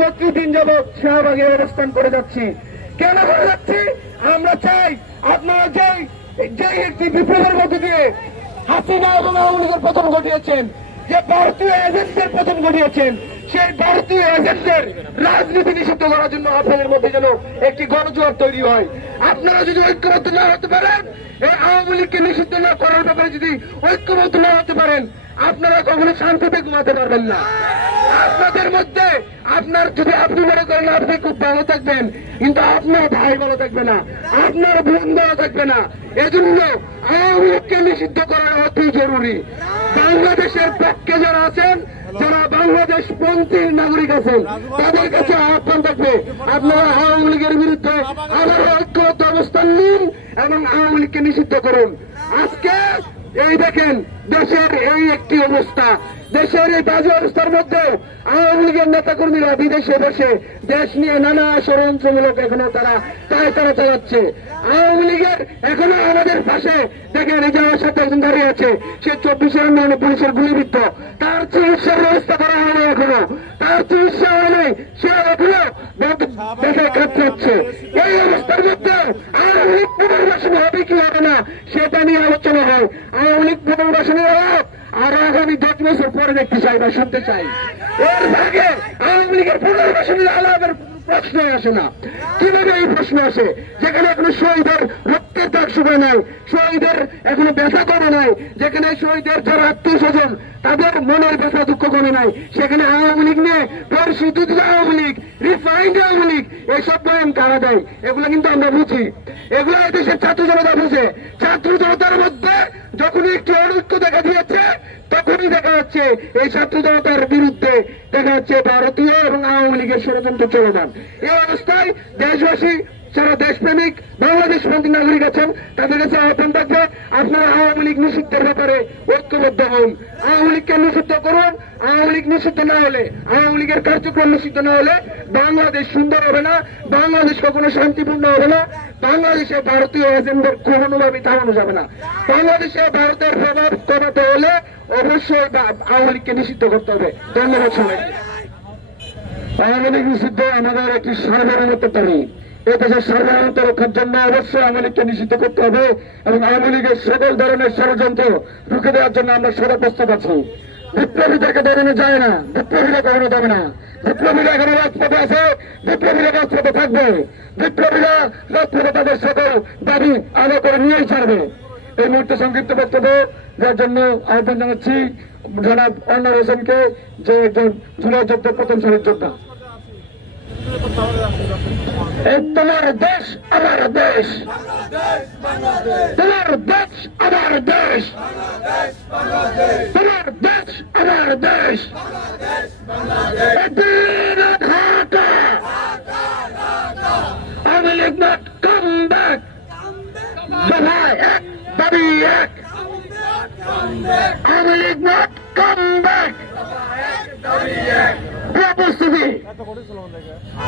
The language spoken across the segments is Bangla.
বত্রিশ দিন যাবৎ শাহবাগে অবস্থান করে যাচ্ছি। কেন করে যাচ্ছি? আমরা চাই আপনারা যেই যে একটি বিপ্লবের মধ্য দিয়ে হাসিনা এবং আওয়ামী লীগের পতন ঘটিয়েছেন, যে ভারতীয় এজেন্টদের পতন ঘটিয়েছেন, সেই ভারতীয় এজেন্টদের রাজনীতি নিষিদ্ধ করার জন্য আপনাদের মধ্যে যেন একটি গণজোয়ার তৈরি হয়। আপনারা যদি ঐক্যবদ্ধ না হতে পারেন, এই আওয়ামী লীগকে নিষিদ্ধ না করার ব্যাপারে যদি ঐক্যবদ্ধ না হতে পারেন, আপনারা কখনো শান্তিতে ঘুমাতে পারবেন না। আপনাদের মধ্যে আপনার যদি আপনি মনে করেন আপনি খুব ভালো থাকবেন, কিন্তু আপনার ভাই ভালো থাকবে না, আপনার বোন ভালো থাকবে না। এজন্য আওয়ামী লীগকে নিষিদ্ধ করা অতি জরুরি। বাংলাদেশের পক্ষে যারা আছেন, যারা বাংলাদেশ পন্থীর নাগরিক আছেন, তাদের কাছে আহ্বান থাকবে, আপনারা আওয়ামী লীগের বিরুদ্ধে আবার ঐক্যবদ্ধ অবস্থান নিন এবং আওয়ামী লীগকে নিষিদ্ধ করুন। আজকে এই দেখেন, দেশের এই একটি অবস্থা। দেশের এই বাজে অবস্থার মধ্যে আওয়ামী লীগের নেতা কর্মীরা বিদেশে বসে দেশ নিয়ে নানা ষড়যন্ত্রমূলক এখনও তারা তাই তারা চালাচ্ছে। আওয়ামী লীগের এখনও আমাদের পাশে দেখেন, এই যে আমার সাথে একজন দাঁড়িয়ে আছে, সে চব্বিশের উন্নয়নে পুলিশের গুলিবিদ্ধ। তার চিকিৎসার ব্যবস্থা করা হয়নি এখনও। তার চিকিৎসা হয়নি, সে এখনও দেখে কাতরাচ্ছে। এই অবস্থার মধ্যে আওয়ামী লীগ পুনর্বাসন হবে কি হবে না, সেটা নিয়ে আলোচনা হয়। আওয়ামী লীগ পুনর্বাসনে আর আগামী দশ বছর পরে দেখতে চাই বা শুনতে চাই। এর আগে আওয়ামী লীগের পুনর্বাসনের আলাদের প্রশ্ন আসে না। কীভাবে এই প্রশ্ন আসে? যেখানে এখন শহীদের রক্তের দাগ শুভে নাই, শহীদের এখনও ব্যথা করে নাই, যেখানে শহীদের যারা আত্মীয় স্বজন তাদের মনের ব্যথা, দুঃখ করে নাই। সেখানে আওয়ামী লীগ নিয়ে পরিশুদ্ধ Awami League refined Awami League এসব বয়ান কারা দেয়? এগুলো কিন্তু আমরা বুঝি। এগুলো দেশের ছাত্র জনতা বুঝে। ছাত্র জনতার মধ্যে যখনই একটু অনৈক্য দেখা দিয়েছে, তখনই দেখা যাচ্ছে এই ছাত্র জনতার বিরুদ্ধে দেখা যাচ্ছে ভারতীয় এবং আওয়ামী লীগের ষড়যন্ত্র চলমান। এই অবস্থায় দেশবাসী যারা দেশপ্রেমিক বাংলাদেশ পন্থী নাগরিক আছেন, তাদের কাছে আহ্বান থাকবে, আপনারা আওয়ামী লীগ নিষিদ্ধের ব্যাপারে ঐক্যবদ্ধ হন। আওয়ামী লীগকে নিষিদ্ধ করুন, আওয়ামী লীগ নিষিদ্ধ না হলে, আওয়ামী লীগের কার্যক্রম নিষিদ্ধ না হলে বাংলাদেশ সুন্দর হবে না, বাংলাদেশ কখনো শান্তিপূর্ণ হবে না, বাংলাদেশে ভারতীয় এজেন্ডার কোনোভাবেই থামানো যাবে না। বাংলাদেশে ভারতের প্রভাব কমাতে হলে অবশ্যই আওয়ামী লীগকে নিষিদ্ধ করতে হবে। ধন্যবাদ সবাই আওয়ামী লীগ নিষিদ্ধ আমাদের একটি সার্বভৌমত্ব দাবি এই দেশের সার্বভৌমত্ব রক্ষার জন্য অবশ্যই আওয়ামী নিষিদ্ধ করতে হবে এবং আওয়ামী লীগের সকল ধরনের ষড়যন্ত্র রুখে দেওয়ার জন্য আমরা সদা প্রস্তুত আছি। বিপ্লবীদেরকে দমানো যায় না, বিপ্লবীরা কখনো দেবে না। বিপ্লবীরা এখানে রাজপথে আছে, বিপ্লবীরা রাজপথে থাকবে। বিপ্লবীরা রাজপথে তাদের সকল দাবি আলো করে নিয়েই ছাড়বে। এই মুহূর্তে সংক্ষিপ্ত বক্তব্য, যার জন্য আহ্বান জানাচ্ছি জনাব অর্ণব হোসেনকে যে একজন জুলাই যুদ্ধের প্রথম সারির যোদ্ধা। তোমার দেশ, আমার দেশ। তোমার দেশ, আমার দেশ। তোমার দেশ, আমার দেশ। Dhaka league not come back দফা এক, দাবি এক। লীগ নট কাম ব্যাক উপস্থিতি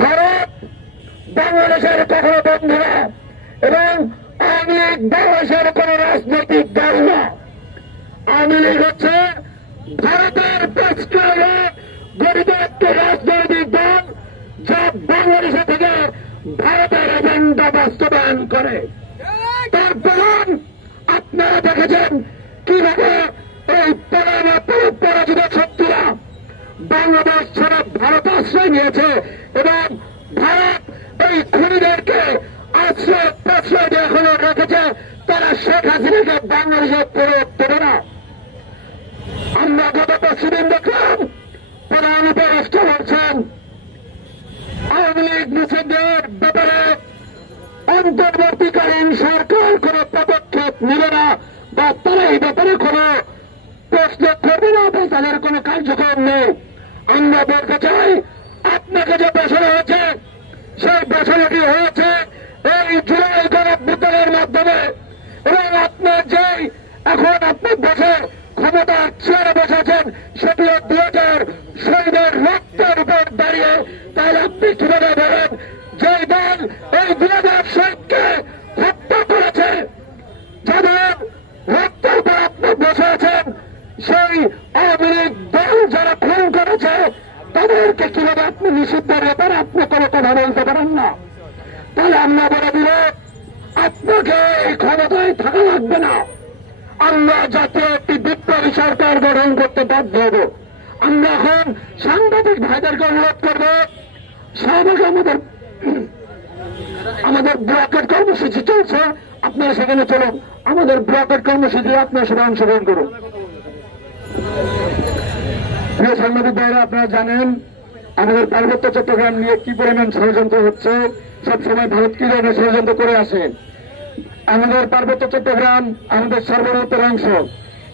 ভারত, বাংলাদেশের কখনো বন্ধুরা এবং আওয়ামী লীগ বাংলাদেশের কোন রাজনৈতিক দল না। আওয়ামী লীগ হচ্ছে ভারতের গঠিত একটি রাজনৈতিক দল যা বাংলাদেশে থেকে ভারতের এজেন্ডা বাস্তবায়ন করে। তার প্রমাণ আপনারা দেখেছেন কীভাবে এই পরাজিত শক্তিরা বাংলাদেশ ছাড়া ভারত আশ্রয় নিয়েছে। কার্যক্রম নেই। আমরা বলতে চাই, আপনাকে যে পেছনে হয়েছে, সেই পেছনেটি হয়েছে? এই জুলাই গণভ্যুত্থানের মাধ্যমে। এবং আপনার যেই এখন আপনি বসে ক্ষমতার চেয়ারে বসেছেন সেটিও দু হাজার শহীদের রক্তের উপর দাঁড়িয়ে। তাহলে আপনি কীভাবে বলেন যে দল এই দু হাজার শহীদকে হত্যা করেছে, যাদের রক্তের উপর আপনি বসে আছেন সেই আওয়ামী লীগ দল যারা খুন করেছে তাদেরকে কীভাবে আপনি নিষিদ্ধের ব্যাপারে, আপনি কোনো কথা বলতে পারেন না। তাহলে আমরা বলে দিল, আপনাকে এই ক্ষমতায় থাকা লাগবে না। আমরা জাতীয় একটি বিপ্লবী সরকার গঠন করতে বাধ্য হব। আমরা এখন সাংবাদিক ভাইদেরকে অনুরোধ করব, সবাইকে আমাদের আমাদের ব্লকের কর্মসূচি চলছে, আপনারা সেখানে চলুন। আমাদের ব্লকের কর্মসূচি, আপনারা সবাই অংশগ্রহণ করুন। প্রিয় সাংবাদিক ভাইরা, আপনারা জানেন আমাদের পার্বত্য চট্টগ্রাম নিয়ে কি পরিমাণ ষড়যন্ত্র হচ্ছে, সবসময় ভারত কি ধরনের ষড়যন্ত্র করে আসেন আমাদের পার্বত্য চট্টগ্রাম আমাদের সর্ববৃহত্তর অংশ।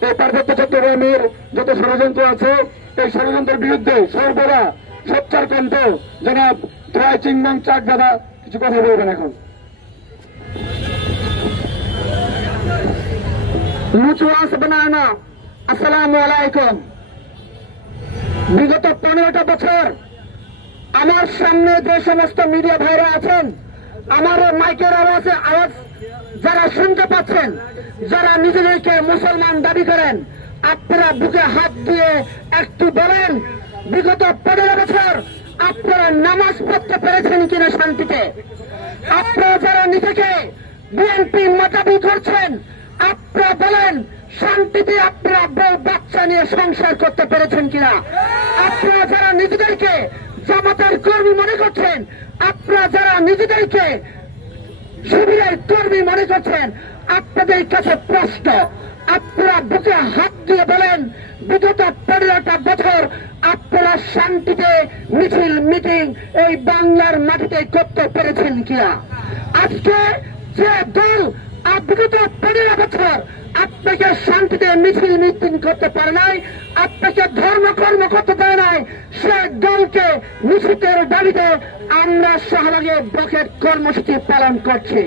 এই পার্বত্য চট্টগ্রামের যত ষড়যন্ত্র আছে, এই ষড়যন্ত্রের বিরুদ্ধে সর্বরা সোচ্চার কণ্ঠ। জনাব ত্রয় চিংমং চাক দাদা, কিছু কথা বলবেন এখন। মুচুয়াস আলাইকুম। বিগত পনেরোটা বছর আমার সামনে যে সমস্ত মিডিয়া ভাইরা আছেন, আমার মাইকের আওয়াজে, আওয়াজ যারা শুনতে পাচ্ছেন, যারা নিজেদেরকে মুসলমান দাবি করেন, আপনারা বুকে হাত দিয়ে একটু বলেন, বিগত পনেরো বছর আপনারা নামাজ পড়তে পেরেছেন কিনা শান্তিতে? আপনারা যারা নিজেকে বিএনপি মাতাবি করছেন, আপনারা বলেন, শান্তিতে আপনারা বউ বাচ্চা নিয়ে সংসার করতে পেরেছেন কিনা? আপনারা যারা নিজেদেরকে জামাতের কর্মী মনে করছেন, আপনারা যারা নিজেদেরকে শিবিরের কর্মী মনে করছেন, আপনাদের কাছে প্রশ্ন, আপনারা বুকে হাত দিয়ে বলেন, বিগত পনেরোটা বছর আপনারা শান্তিতে মিছিল, মিটিং এই বাংলার মাটিতে করতে পেরেছেন কিনা? আজকে যে দল বিগত পনেরো বছর আপনাকে শান্তিতে মিছিল মিটিং করতে পারে নাই। আপনাকে ধর্মকর্ম করতে পারে নাই। সে দলকে নিশ্চিতের দাবিতে আমরা শাহবাগে বকেট কর্মসূচি পালন করছি।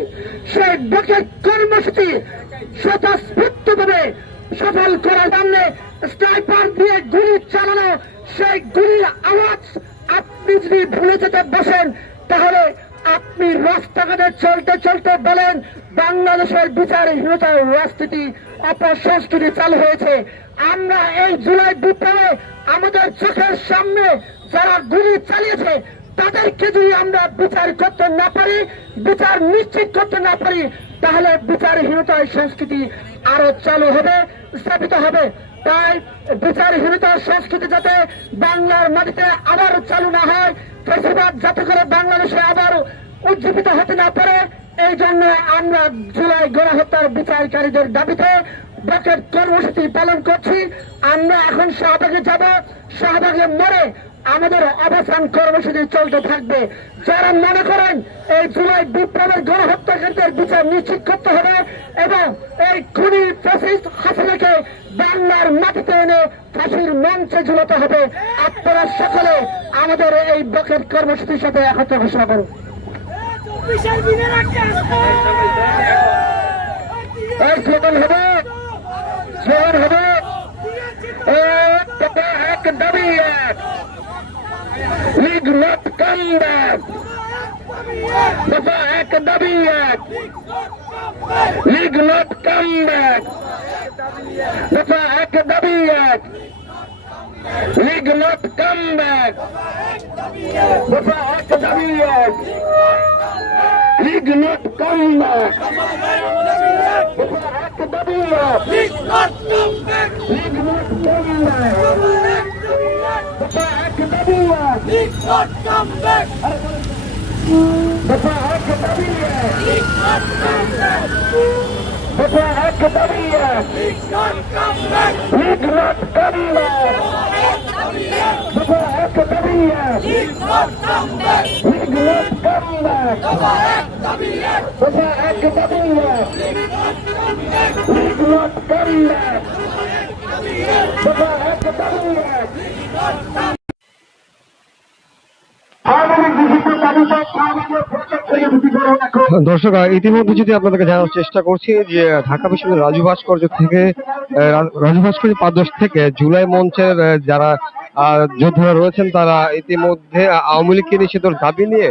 সেই বকেট কর্মসূচি স্বতঃস্ফূর্তভাবে সফল করার জন্য স্নাইপার দিয়ে গুলি চালানো সেই গুলির আওয়াজ আপনি যদি ভুলে যেতে বসেন, তাহলে আপনি রাস্তাঘাটে চলতে চলতে বলেন, বাংলাদেশের বিচারহীনতার রাজনীতি অপসংস্কৃতি চালু হয়েছে। আমরা এই জুলাই বিপ্লবে আমাদের চোখের সামনে যারা গুলি চালিয়েছে, তাদেরকে যদি আমরা বিচার করতে না পারি, বিচার নিশ্চিত করতে না পারি, তাহলে বিচারহীনতার সংস্কৃতি আরও চালু হবে, স্থাপিত হবে। তাই বিচারহীনতার সংস্কৃতি যাতে বাংলার মাটিতে আবার চালু না হয়, ফেসিবাদ যাতে করে বাংলাদেশে আবার উজ্জীবিত হতে না পারে, এই জন্য আমরা জুলাই গণহত্যার বিচারকারীদের দাবিতে বাকেট কর্মসূচি পালন করছি। আমরা এখন শাহবাগে যাব। শাহবাগে মরে আমাদের অবস্থান কর্মসূচি চলতে থাকবে। যারা মনে করেন এই জুলাই বিপ্লবের গণহত্যাকারীদের বিচার নিশ্চিত করতে হবে এবং এই খুনি ফ্যাসিস্ট হাসিনাকে বাংলার মাটিতে এনে ফাঁসির মঞ্চে ঝুলাতে হবে, আপনারা সকলে আমাদের এই বকেট কর্মসূচির সাথে একত্র ঘোষণা করুন। এক দাবি, এক। লিগ নট ব্যাক দফা এক দাবি এক লিগ নট কাম ব্যাক দফা এক দাবি এক লিগ নট কাম ব্যাক দফা এক দাবি এক লিগ নট কাম ব্যাক দফা এক দাবি এক লিগ নট কাম ব্যাক দফা এক Did not come back. دفاع الكتابية Did not come back. دفاع الكتابية Did not come back. Did not come back. دفاع الكتابية Did not come back. Did come back. دفاع الكتابية دفاع الكتابية Did not come back. Did not come back. دفاع الكتابية not come back. দর্শক ইতিমধ্যে যদি আপনাদেরকে জানার চেষ্টা করছি যে ঢাকা বিশ্ববিদ্যালয়ের রাজু ভাস্কর্য থেকে রাজু ভাস্কর্য পাদশ থেকে জুলাই মঞ্চের যারা যোদ্ধারা রয়েছেন তারা ইতিমধ্যে আওয়ামী লীগকে নিষেধের দাবি নিয়ে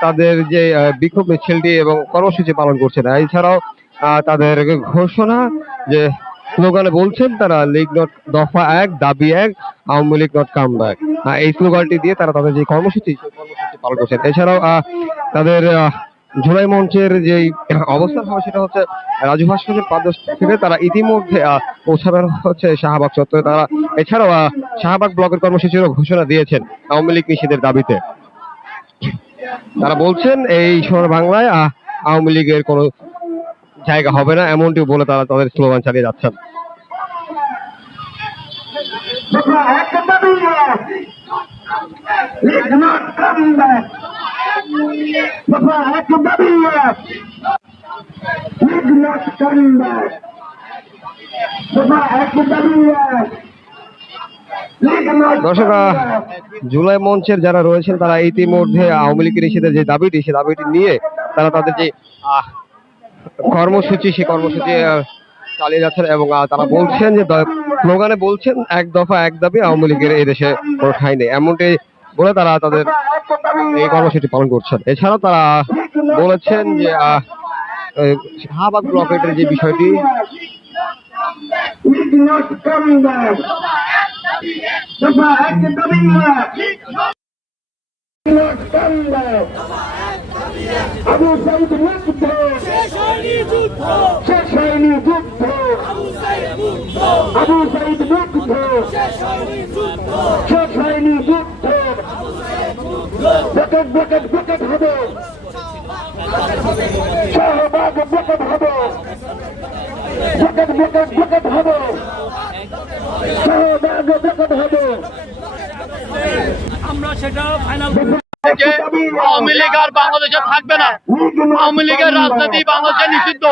তাদের যে বিক্ষোভ মিছিলটি এবং কর্মসূচি পালন করছেন। এছাড়াও আহ, তাদের ঘোষণা যে স্লোগানে বলছেন তারা লিগ নট দফা এক, দাবি এক, Awami League not come back. এই স্লোগানটি দিয়ে তারা তাদের যে কর্মসূচি কর্মসূচি পালন করছেন। এছাড়াও তাদের জুলাই মঞ্চের যে অবস্থান হয় সেটা হচ্ছে রাজু ভাস্করের পাদশ থেকে তারা ইতিমধ্যে পৌঁছাবেন হচ্ছে শাহবাগ চত্বরে। তারা এছাড়াও শাহবাগ ব্লকের কর্মসূচিরও ঘোষণা দিয়েছেন আওয়ামী লীগ নিষেধের দাবিতে। তারা বলছেন, এই শহর বাংলায় আওয়ামী লীগের কোনো জায়গা হবে না, এমনটি বলে তারা তাদের স্লোগান চালিয়ে যাচ্ছেন। দর্শক জুলাই মঞ্চের যারা রয়েছেন, তারা ইতিমধ্যে আওয়ামী লীগের যে দাবিটি সেই দাবিটি নিয়ে তারা তাদের যে কর্মসূচি, সেই কর্মসূচি চালিয়ে যাচ্ছেন এবং তারা বলছেন যে স্লোগানে বলছেন, এক দফা, এক দাবি আওয়ামী লীগের এই দেশে কোনো ঠাঁই নেই। এমনটি বলে তারা তাদের এই কর্মসূচি পালন করছেন। এছাড়াও তারা বলেছেন যে শাহবাগ ব্লকের যে বিষয়টি আবু সাইদ মুগ্ধ শেষ হয়নি যুদ্ধ। শেষ হয়নি যুদ্ধ আবু সাইদ মুগ্ধ আবু সাইদ মুগ্ধ শেষ হয়নি যুদ্ধ। শেষ হয়নি যুদ্ধ হবে। শাহবাগ ব্যাকেট হবে। ব্যাকেট ব্যাকেট ব্যাকেট হবে শাহবাগ ব্যাকেট হবে আমরা সেটা ফাইনাল যে আওয়ামী লীগ আর বাংলাদেশে থাকবে না আওয়ামী লীগের রাজনীতি বাংলাদেশে নিষিদ্ধ।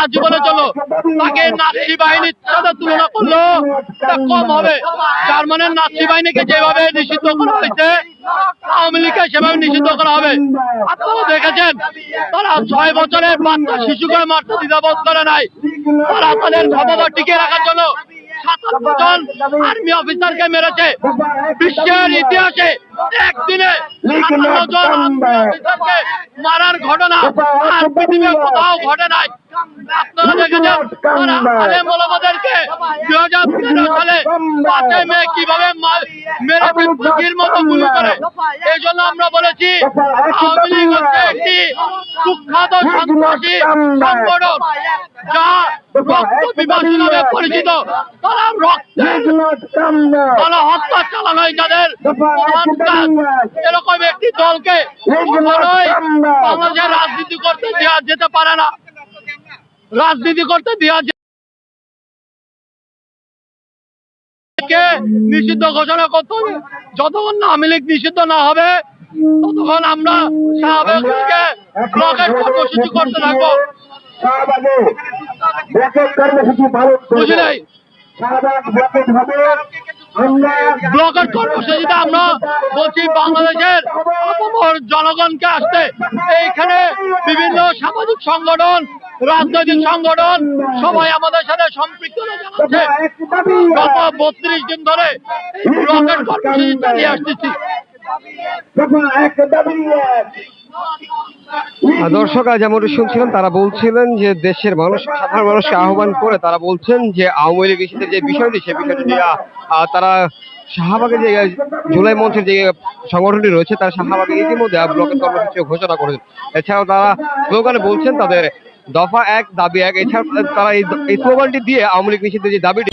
আজীবনের জন্য তাকে নাৎসি বাহিনীর সাথে তুলনা করলেও তা কম হবে। জার্মানের নাৎসি বাহিনীকে যেভাবে নিষিদ্ধ করা হয়েছে আওয়ামী লীগকে সেভাবে নিষিদ্ধ করা হবে। আপনারা দেখেছেন তারা ছয় বছরের বাচ্চা শিশুকে মারতে দ্বিধাবোধ করে নাই। তারা তাদের ক্ষমতা টিকিয়ে রাখার জন্য সাতান্ন জন আর্মি অফিসারকে মেরেছে। বিশ্বের ইতিহাসে একদিনে সাতান্ন জন আর্মি অফিসারকে মারার ঘটনা আর পৃথিবীর কোথাও ঘটে নাই। আপনারা দেখেছেন কীভাবে মা- মেরেছে মতো এই জন্য আমরা বলেছি হচ্ছে একটি কুখ্যাত যা রক্ত নামে পরিচিত। তারা রক্তের চালানো যাদের প্রধান কাজ। এরকম একটি দলকে বাংলাদেশের রাজনীতি করতে দেওয়া যেতে পারে না। রাজনীতি করতে দেওয়া কে নিষিদ্ধ ঘোষণা করতে হবে? যতক্ষণ না আওয়ামী লীগ নিষিদ্ধ না হবে ততক্ষণ আমরা শাহবাগকে ব্লকের কর্মসূচি করতে থাকব। শাহবাগে ব্যাকেট কর্মসূচি পালন বুঝি শাহবাগ ব্যাকেট হবে। ব্লকের কর্মসূচিতে আমরা বলছি বাংলাদেশের অপমর জনগণকে আসতে। এইখানে বিভিন্ন সামাজিক সংগঠন রাজনৈতিক সংগঠন সবাই আমাদের সাথে সম্পৃক্ততা জানাচ্ছে। গত বত্রিশ দিন ধরে ব্লকের কর্মসূচি চালিয়ে আসতেছি। এক দাবি এক আর দর্শক, আজ যেমনটি শুনছিলেন, তারা বলছিলেন যে দেশের মানুষ, সাধারণ মানুষকে আহ্বান করে তারা বলছেন যে আওয়ামী লীগ নিষিদ্ধের যে বিষয়টি সে বিষয়টি তারা শাহবাগে যে জুলাই মঞ্চের যে সংগঠনটি রয়েছে, তারা শাহবাগে ইতিমধ্যে ব্লকের কর্মসূচি ঘোষণা করেছেন। এছাড়াও তারা স্লোগানে বলছেন, তাদের দফা এক, দাবি এক, এছাড়া তারা এই এই স্লোগানটি দিয়ে আওয়ামী লীগ নিষিদ্ধের যে দাবিটি